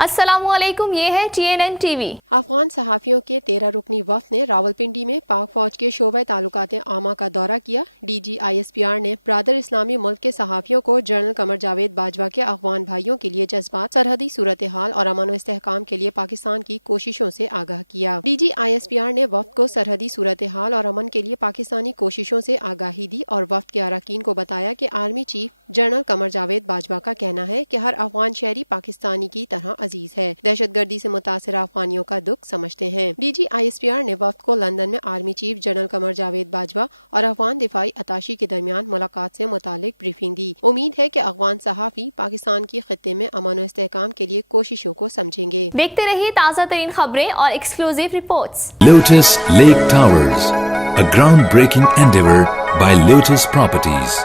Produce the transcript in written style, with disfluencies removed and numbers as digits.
अस्सलाम वालेकुम, ये है TNN TV। अफगान सहाफ़ियों के 13 रुकनी वफ़द ने रावलपिंडी में पाक फौज के शोबे ताल्लुकात आमा का दौरा किया। DG ISPR ने ब्रादर इस्लामी मुल्क के सहाफ़ियों को जनरल कमर जावेद बाजवा के अफगान भाइयों के लिए जज्बात, सरहदी सूरत हाल और अमन व इस्तेहकाम के लिए पाकिस्तान की कोशिशों से आगाह किया। DG ISPR ने वफ़द को सरहदी सूरत हाल और अमन के लिए पाकिस्तानी कोशिशों से आगाही दी और वफ़द के अरकान को बताया कि army chief general Qamar Javed Bajwa का कहना है कि हर अफगान शहरी पाकिस्तानी की तरह अजीज है, दहशत गर्दी से मुतासर अफगानियों का दुख समझते हैं। DG ISPR ने वफ़द को लंदन में army chief general Qamar Javed Bajwa और अफगान दिफाई अताशी के दरमियान मुलाकात से मुतालिक ब्रीफिंग दी। उम्मीद है कि अफगान सहाफ़ी पाकिस्तान की खित्ते में अमन व इस्तेहकाम के लिए कोशिशों को समझेंगे। देखते रहिए ताज़ा तरीन खबरें और exclusive reports. Lotus Lake Towers, a groundbreaking endeavor by Lotus Properties.